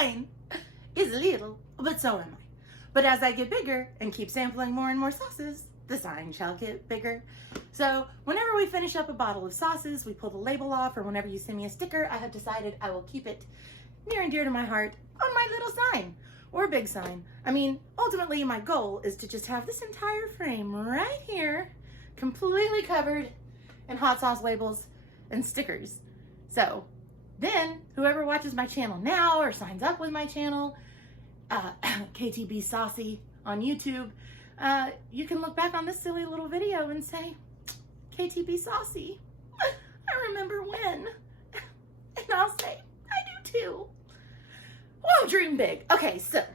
sign is little, but so am I. But as I get bigger and keep sampling more and more sauces, the sign shall get bigger. So whenever we finish up a bottle of sauces, we pull the label off, or whenever you send me a sticker, I have decided I will keep it near and dear to my heart on my little sign, or big sign. I mean, ultimately my goal is to just have this entire frame right here completely covered in hot sauce labels and stickers. So then whoever watches my channel now or signs up with my channel, KTB Saucy on YouTube, you can look back on this silly little video and say, KTB Saucy, I remember when. And I'll say, I do too. Whoa, dream big. Okay, so a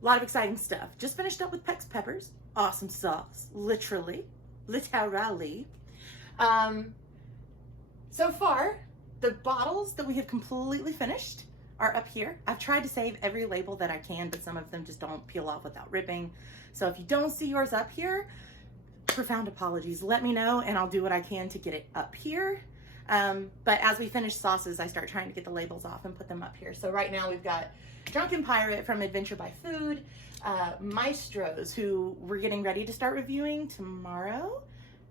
lot of exciting stuff. Just finished up with Pex Peppers. Awesome sauce, literally. So far, the bottles that we have completely finished are up here. I've tried to save every label that I can, but some of them just don't peel off without ripping. So if you don't see yours up here, profound apologies. Let me know and I'll do what I can to get it up here. But as we finish sauces, I start trying to get the labels off and put them up here. So right now we've got Drunken Pirate from Adventure by Food, Maestros, who we're getting ready to start reviewing tomorrow.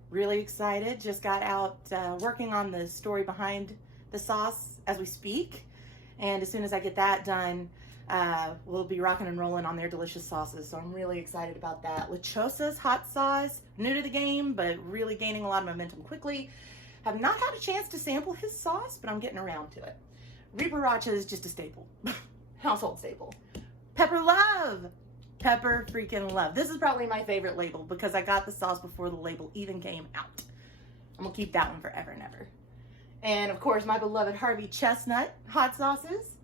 Really excited. Just got out working on the story behind the sauce as we speak. And as soon as I get that done, we'll be rocking and rolling on their delicious sauces. So I'm really excited about that. Lechosa's hot sauce, new to the game, but really gaining a lot of momentum quickly. Have not had a chance to sample his sauce, but I'm getting around to it. Riberacha is just a staple, household staple. Pepper Love, Pepper freaking Love. This is probably my favorite label because I got the sauce before the label even came out. I'm gonna keep that one forever and ever. And of course, my beloved Harvey Chestnut hot sauces.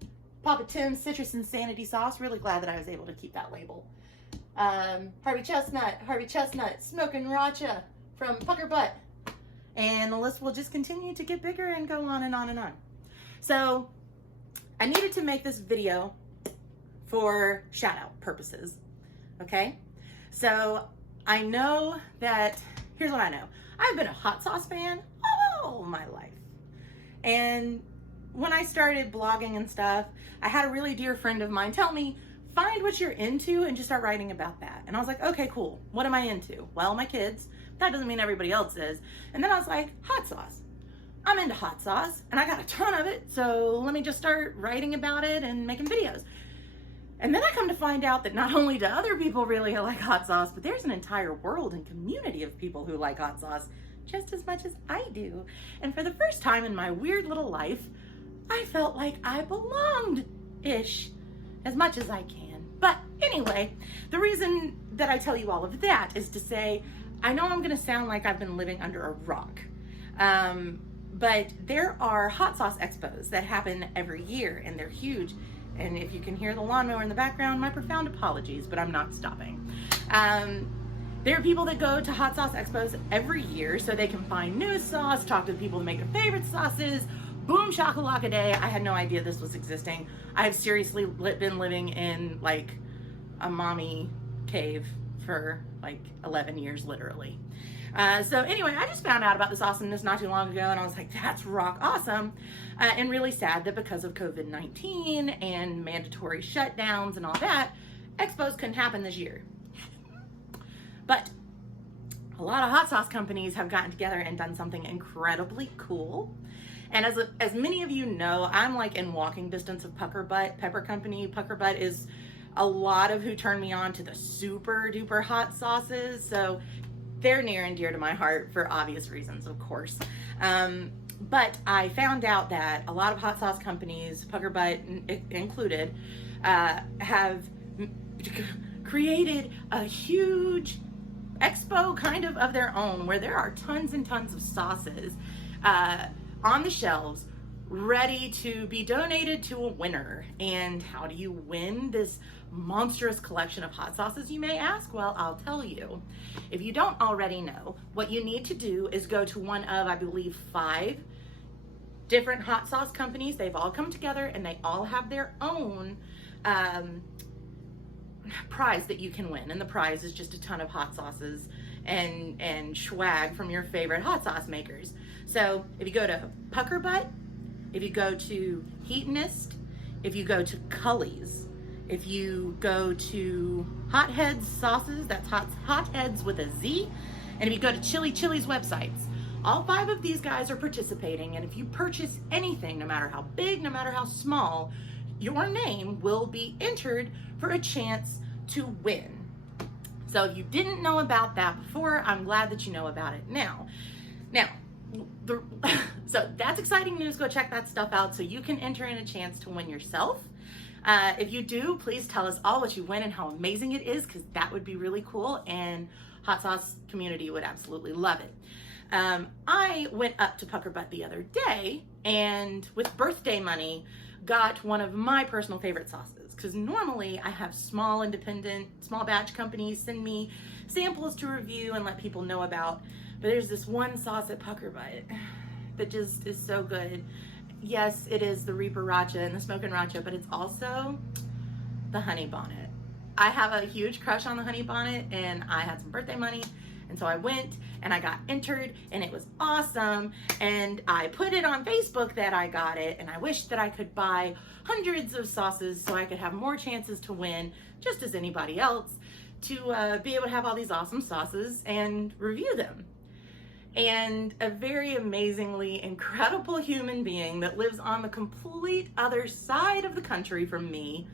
Papa Tim's Citrus Insanity sauce. Really glad that I was able to keep that label. Harvey Chestnut, Smokin' Racha from Pucker Butt. And the list will just continue to get bigger and go on and on and on. So I needed to make this video for shout out purposes. Okay. So I know that, here's what I know. I've been a hot sauce fan all my life. And when I started blogging and stuff, I had a really dear friend of mine tell me, find what you're into and just start writing about that. And I was like, okay, cool. What am I into? Well, my kids. That doesn't mean everybody else is. And then I was like, hot sauce. I'm into hot sauce and I got a ton of it. So let me just start writing about it and making videos. And then I come to find out that not only do other people really like hot sauce, but there's an entire world and community of people who like hot sauce just as much as I do. And for the first time in my weird little life, I felt like I belonged-ish as much as I can. But anyway, the reason that I tell you all of that is to say, I know I'm gonna sound like I've been living under a rock, but there are hot sauce expos that happen every year and they're huge. And if you can hear the lawnmower in the background, my profound apologies, but I'm not stopping. There are people that go to hot sauce expos every year so they can find new sauce, talk to the people that make their favorite sauces. Boom shakalaka day. I had no idea this was existing. I have seriously been living in like a mommy cave for like 11 years, literally. So anyway, I just found out about this awesomeness not too long ago and I was like, that's rock awesome. And really sad that because of COVID-19 and mandatory shutdowns and all that, expos couldn't happen this year. But a lot of hot sauce companies have gotten together and done something incredibly cool. And as many of you know, I'm like in walking distance of Pucker Butt Pepper Company. Pucker Butt is a lot of who turned me on to the super duper hot sauces. So they're near and dear to my heart for obvious reasons, of course. But I found out that a lot of hot sauce companies, Pucker Butt included, have created a huge expo kind of their own where there are tons and tons of sauces on the shelves ready to be donated to a winner. And how do you win this monstrous collection of hot sauces, you may ask? Well, I'll tell you. If you don't already know, what you need to do is go to one of, I believe, 5 different hot sauce companies. They've all come together and they all have their own prize that you can win. And the prize is just a ton of hot sauces and swag from your favorite hot sauce makers. So if you go to Pucker Butt, if you go to Heatonist, if you go to Cully's, if you go to Hotheads Sauces, that's Hotheads with a Z, and if you go to Chili Chili's websites, all 5 of these guys are participating, and if you purchase anything, no matter how big, no matter how small, your name will be entered for a chance to win. So if you didn't know about that before, I'm glad that you know about it now. So that's exciting news. Go check that stuff out so you can enter in a chance to win yourself. If you do, please tell us all what you win and how amazing it is, because that would be really cool, and hot sauce community would absolutely love it. I went up to Pucker Butt the other day and with birthday money got one of my personal favorite sauces, because normally I have small independent, small batch companies send me samples to review and let people know about, but there's this one sauce at Pucker Butt that just is so good. Yes, it is the Reaper Racha and the Smokin' Racha, but it's also the Honey Bonnet. I have a huge crush on the Honey Bonnet, and I had some birthday money, and so I went and I got entered, and it was awesome, and I put it on Facebook that I got it, and I wished that I could buy hundreds of sauces so I could have more chances to win, just as anybody else, to be able to have all these awesome sauces and review them. And a very amazingly incredible human being that lives on the complete other side of the country from me.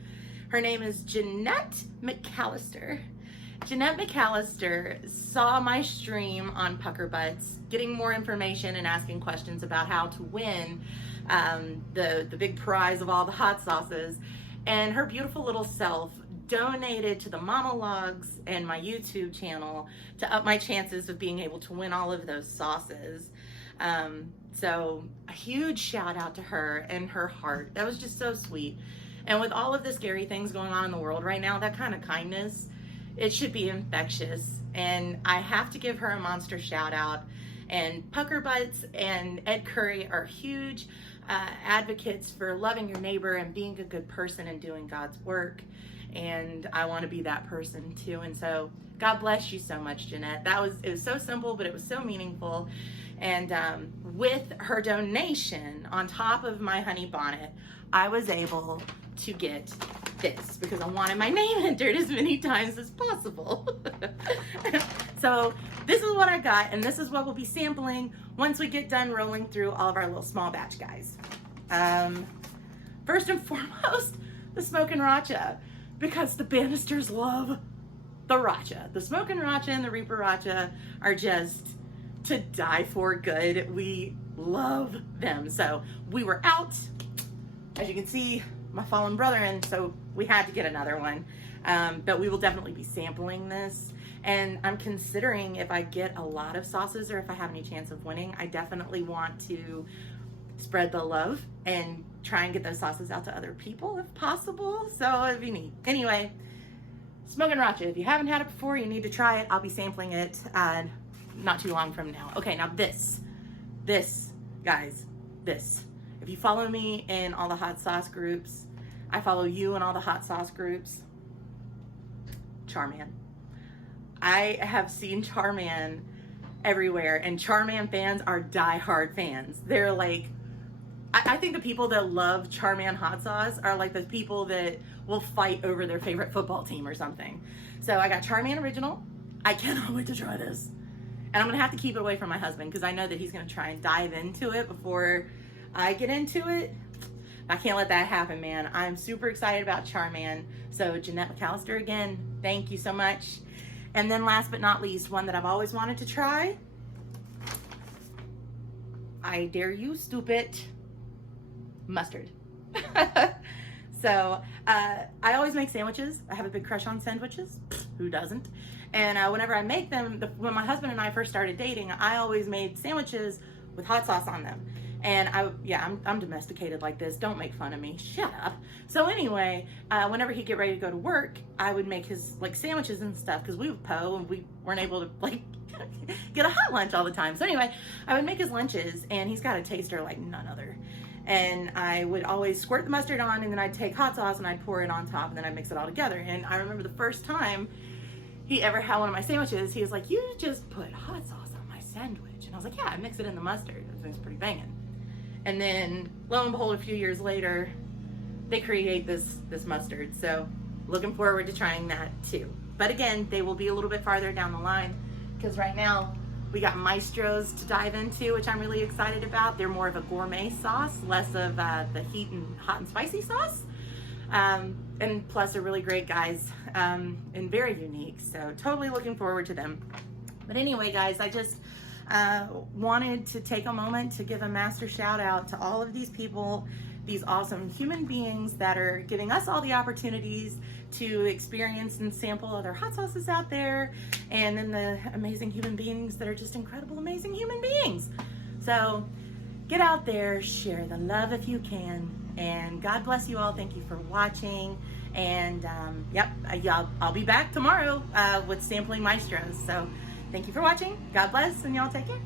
Her name is Jeanette McAllister. Jeanette McAllister saw my stream on Pucker Butts, getting more information and asking questions about how to win the big prize of all the hot sauces. And her beautiful little self donated to the Monologues and my YouTube channel to up my chances of being able to win all of those sauces. So a huge shout out to her and her heart. That was just so sweet. And with all of the scary things going on in the world right now, that kind of kindness, it should be infectious. And I have to give her a monster shout out. And Pucker Butts and Ed Curry are huge advocates for loving your neighbor and being a good person and doing God's work. And I want to be that person too. And so God bless you so much, Jeanette. It was so simple, but it was so meaningful. And with her donation on top of my Honey Bonnet, I was able to get this because I wanted my name entered as many times as possible. So this is what I got, and this is what we'll be sampling once we get done rolling through all of our little small batch guys. First and foremost, the Smokin' Racha, because the Bannisters love the Racha. The Smokin' Racha and the Reaper Racha are just to die for good. We love them. So we were out, as you can see, my fallen brother, and so we had to get another one. But we will definitely be sampling this. And I'm considering if I get a lot of sauces or if I have any chance of winning, I definitely want to spread the love and try and get those sauces out to other people if possible. So it'd be neat. Anyway, Smokin' Racha. If you haven't had it before, you need to try it. I'll be sampling it not too long from now. Okay, now this, guys, this. If you follow me in all the hot sauce groups, I follow you in all the hot sauce groups, Charman. I have seen Charman everywhere, and Charman fans are diehard fans. They're like, I think the people that love Charman hot sauce are like the people that will fight over their favorite football team or something. So I got Charman Original. I cannot wait to try this. And I'm gonna have to keep it away from my husband because I know that he's gonna try and dive into it before I get into it. I can't let that happen, man. I'm super excited about Charman. So Jeanette McAllister, again, thank you so much. And then last but not least, one that I've always wanted to try. I dare you, stupid. Mustard. So I always make sandwiches. I have a big crush on sandwiches. Who doesn't? And whenever I make them, when my husband and I first started dating, I always made sandwiches with hot sauce on them. And I'm domesticated like this. Don't make fun of me. Shut up. So anyway, whenever he'd get ready to go to work, I would make his like sandwiches and stuff because we were po and we weren't able to like get a hot lunch all the time. So anyway, I would make his lunches, and he's got a taster like none other. And I would always squirt the mustard on, and then I'd take hot sauce and I'd pour it on top, and then I'd mix it all together. And I remember the first time he ever had one of my sandwiches, he was like, "You just put hot sauce on my sandwich." And I was like, "Yeah, I mix it in the mustard. It's pretty banging." And then lo and behold, a few years later, they create this mustard. So looking forward to trying that too. But again, they will be a little bit farther down the line, because right now we got Maestros to dive into, which I'm really excited about. They're more of a gourmet sauce, less of the heat and hot and spicy sauce. And plus they're really great guys, and very unique. So totally looking forward to them. But anyway, guys, I just wanted to take a moment to give a master shout out to all of these people, these awesome human beings that are giving us all the opportunities to experience and sample other hot sauces out there, and then the amazing human beings that are just incredible, amazing human beings. So get out there, share the love if you can, and God bless you all. Thank you for watching. And yep, I'll be back tomorrow with sampling Maestros. So thank you for watching. God bless, and y'all take care.